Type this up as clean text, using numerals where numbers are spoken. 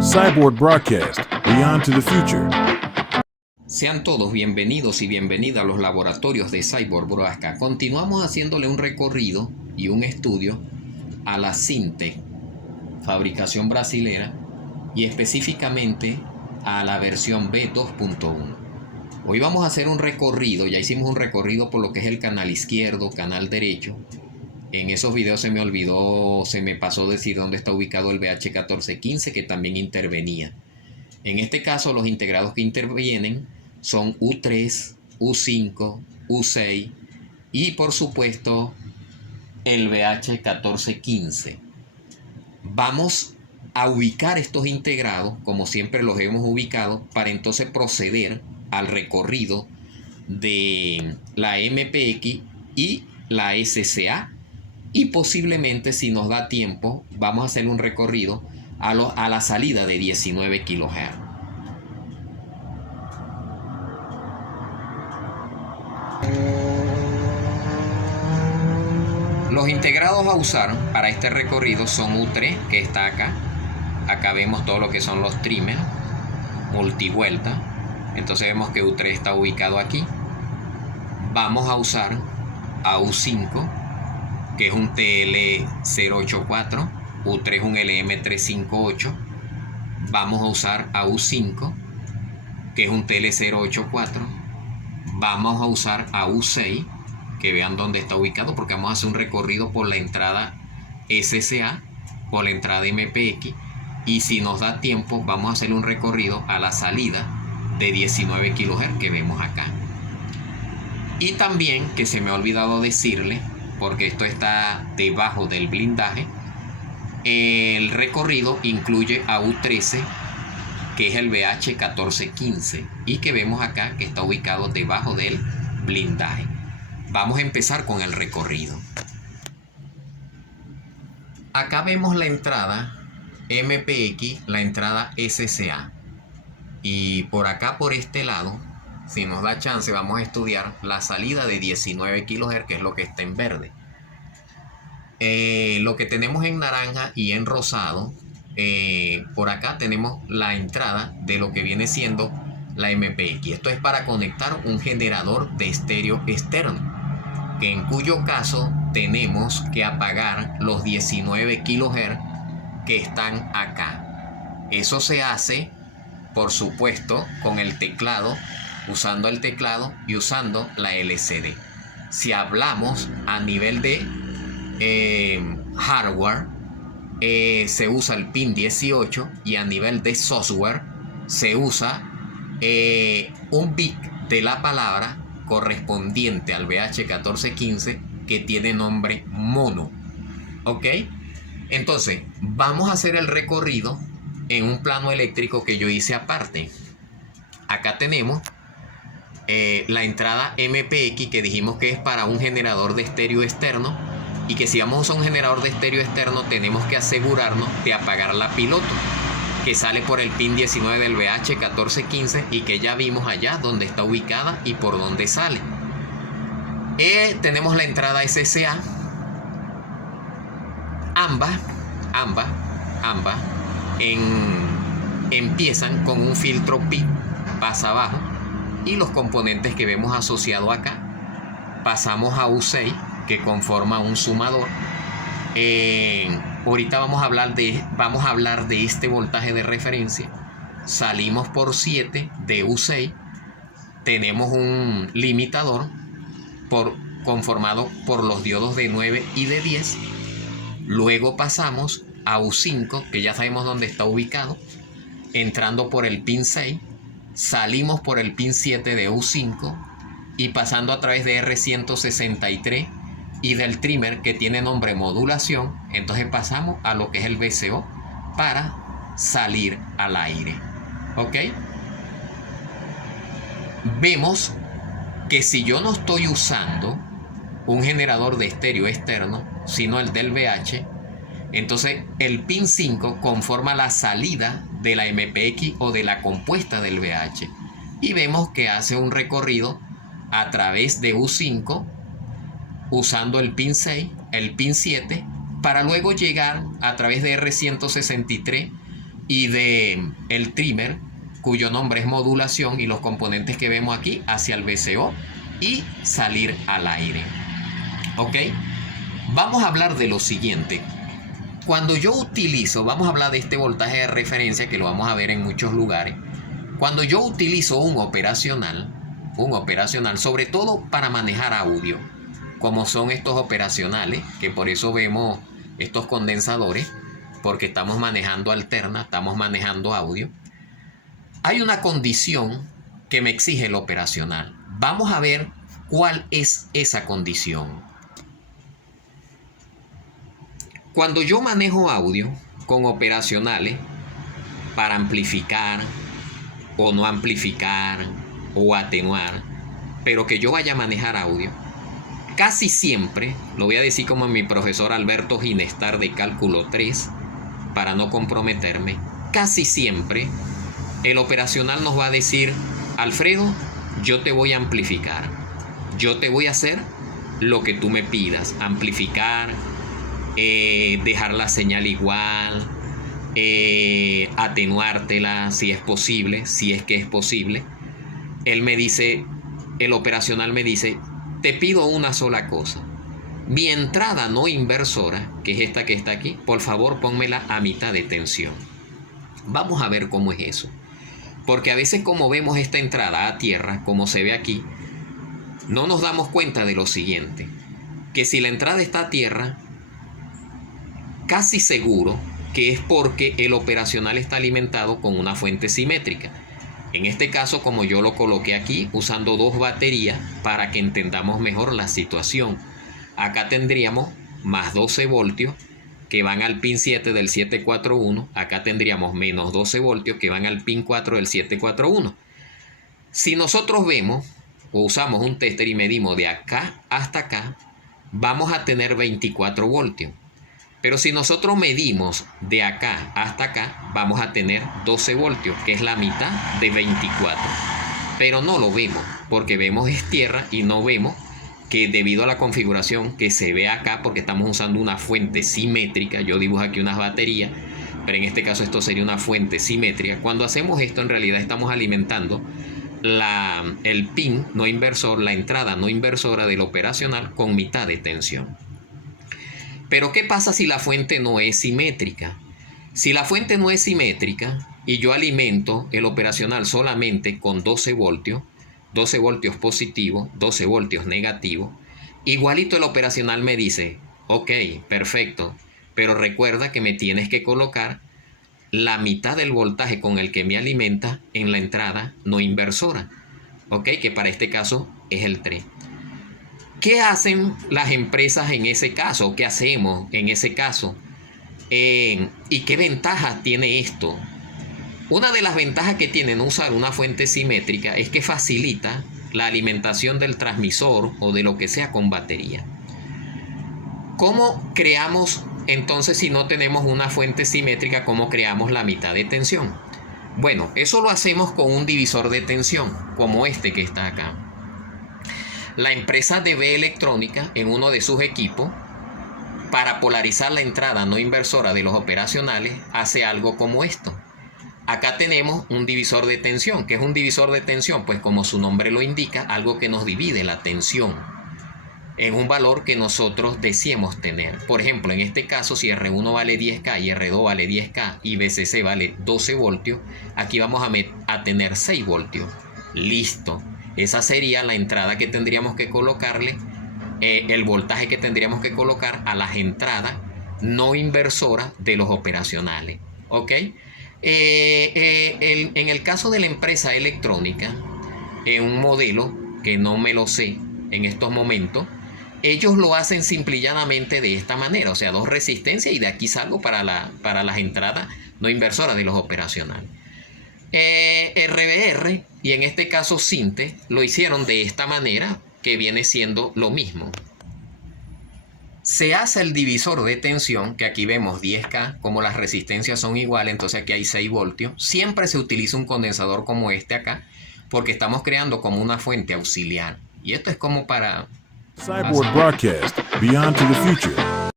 Cyborg Broadcast, Beyond to the Future. Sean todos bienvenidos y bienvenidas a los laboratorios de Cyborg Broadcast. Continuamos haciéndole un recorrido y un estudio a la Syntec, fabricación brasilera, y específicamente a la versión B2.1. Hoy vamos a hacer un recorrido, ya hicimos un recorrido por lo que es el canal izquierdo, canal derecho. En esos videos se me pasó decir dónde está ubicado el BH1415, que también intervenía. En este caso, los integrados que intervienen son U3, U5, U6 y, por supuesto, el BH1415. Vamos a ubicar estos integrados, como siempre los hemos ubicado, para entonces proceder al recorrido de la MPX y la SCA. Y posiblemente, si nos da tiempo, vamos a hacer un recorrido a la salida de 19 kHz. Los integrados a usar para este recorrido son U3, que está acá. Acá vemos todo lo que son los trimmers multivuelta. Entonces vemos que U3 está ubicado aquí. Vamos a usar a U5, que es un TL084, U3 es un LM358. Vamos a usar a U5, que es un TL084. Vamos a usar a U6, que vean dónde está ubicado, porque vamos a hacer un recorrido por la entrada SCA, por la entrada MPX, y si nos da tiempo vamos a hacer un recorrido a la salida de 19 kHz que vemos acá. Y también, que se me ha olvidado decirle, porque esto está debajo del blindaje, el recorrido incluye a U13, que es el BH1415, y que vemos acá que está ubicado debajo del blindaje. Vamos a empezar con el recorrido. Acá vemos la entrada MPX, la entrada SCA, y por acá, por este lado, si nos da chance, vamos a estudiar la salida de 19 kHz, que es lo que está en verde. Lo que tenemos en naranja y en rosado, por acá tenemos la entrada de lo que viene siendo la MPX. Esto es para conectar un generador de estéreo externo, que en cuyo caso tenemos que apagar los 19 kHz que están acá. Eso se hace, por supuesto, con el teclado, usando el teclado y usando la LCD. Si hablamos a nivel de hardware, se usa el pin 18, y a nivel de software se usa un bit de la palabra correspondiente al BH1415, que tiene nombre mono. ¿Ok? Entonces, vamos a hacer el recorrido en un plano eléctrico que yo hice aparte. Acá tenemos la entrada MPX, que dijimos que es para un generador de estéreo externo, y que si vamos a usar un generador de estéreo externo tenemos que asegurarnos de apagar la piloto, que sale por el pin 19 del BH1415, y que ya vimos allá donde está ubicada y por dónde sale. Tenemos la entrada SCA. Ambas empiezan con un filtro PIP, pasa abajo, y los componentes que vemos asociado acá. Pasamos a U6, que conforma un sumador. Ahorita vamos a hablar de este voltaje de referencia. Salimos por 7 de U6. Tenemos un limitador conformado por los diodos de 9 y de 10. Luego pasamos a U5, que ya sabemos dónde está ubicado, entrando por el pin 6. Salimos por el pin 7 de U5 y pasando a través de R163 y del trimmer, que tiene nombre modulación. Entonces pasamos a lo que es el VCO para salir al aire. ¿Ok? Vemos que si yo no estoy usando un generador de estéreo externo, sino el del VH, entonces el pin 5 conforma la salida de la MPX o de la compuesta del VH, y vemos que hace un recorrido a través de U5 usando el pin 6, el pin 7, para luego llegar a través de R163 y de el trimmer, cuyo nombre es modulación, y los componentes que vemos aquí hacia el VCO y salir al aire. ¿Ok? Vamos a hablar de lo siguiente. Cuando yo utilizo, vamos a hablar de este voltaje de referencia que lo vamos a ver en muchos lugares. Cuando yo utilizo un operacional, sobre todo para manejar audio, como son estos operacionales, que por eso vemos estos condensadores, porque estamos manejando alterna, estamos manejando audio. Hay una condición que me exige el operacional. Vamos a ver cuál es esa condición. Cuando yo manejo audio con operacionales para amplificar o no amplificar o atenuar, pero que yo vaya a manejar audio, casi siempre, lo voy a decir como mi profesor Alberto Ginestar de Cálculo 3, para no comprometerme, casi siempre el operacional nos va a decir: Alfredo, yo te voy a amplificar, yo te voy a hacer lo que tú me pidas, amplificar, dejar la señal igual, atenuártela si es posible, si es que es posible. Él me dice, el operacional me dice: te pido una sola cosa, mi entrada no inversora, que es esta que está aquí, por favor pónmela a mitad de tensión. Vamos a ver cómo es eso, porque a veces, como vemos esta entrada a tierra, como se ve aquí, no nos damos cuenta de lo siguiente, que si la entrada está a tierra, casi seguro que es porque el operacional está alimentado con una fuente simétrica. En este caso, como yo lo coloqué aquí, usando dos baterías para que entendamos mejor la situación. Acá tendríamos más 12 voltios que van al pin 7 del 741. Acá tendríamos menos 12 voltios que van al pin 4 del 741. Si nosotros vemos o usamos un tester y medimos de acá hasta acá, vamos a tener 24 voltios. Pero si nosotros medimos de acá hasta acá, vamos a tener 12 voltios, que es la mitad de 24. Pero no lo vemos, porque vemos es tierra y no vemos que, debido a la configuración que se ve acá, porque estamos usando una fuente simétrica, yo dibujo aquí unas baterías, pero en este caso esto sería una fuente simétrica. Cuando hacemos esto, en realidad estamos alimentando el pin no inversor, la entrada no inversora del operacional con mitad de tensión. Pero ¿qué pasa si la fuente no es simétrica? Si la fuente no es simétrica y yo alimento el operacional solamente con 12 voltios positivos, 12 voltios negativos, igualito el operacional me dice: ok, perfecto, pero recuerda que me tienes que colocar la mitad del voltaje con el que me alimenta en la entrada no inversora, ok, que para este caso es el 3. ¿Qué hacen las empresas en ese caso? ¿Qué hacemos en ese caso? ¿Y qué ventajas tiene esto? Una de las ventajas que tiene no usar una fuente simétrica es que facilita la alimentación del transmisor o de lo que sea con batería. ¿Cómo creamos entonces, si no tenemos una fuente simétrica, cómo creamos la mitad de tensión? Bueno, eso lo hacemos con un divisor de tensión, como este que está acá. La empresa DB Electrónica, en uno de sus equipos, para polarizar la entrada no inversora de los operacionales, hace algo como esto. Acá tenemos un divisor de tensión. ¿Qué es un divisor de tensión? Pues como su nombre lo indica, algo que nos divide la tensión en un valor que nosotros deseemos tener. Por ejemplo, en este caso, si R1 vale 10K y R2 vale 10K y VCC vale 12 voltios, aquí vamos a tener 6 voltios. Listo. Esa sería la entrada que tendríamos que colocarle, el voltaje que tendríamos que colocar a las entradas no inversoras de los operacionales. ¿Ok? En el caso de la empresa electrónica, en un modelo que no me lo sé en estos momentos, ellos lo hacen simple y llanamente de esta manera, o sea, dos resistencias y de aquí salgo para las entradas no inversoras de los operacionales. RBR y en este caso Sinte lo hicieron de esta manera, que viene siendo lo mismo. Se hace el divisor de tensión, que aquí vemos 10K, como las resistencias son iguales, entonces aquí hay 6 voltios. Siempre se utiliza un condensador como este acá, porque estamos creando como una fuente auxiliar. Y esto es como para Cyborg Broadcast, Beyond to the Future.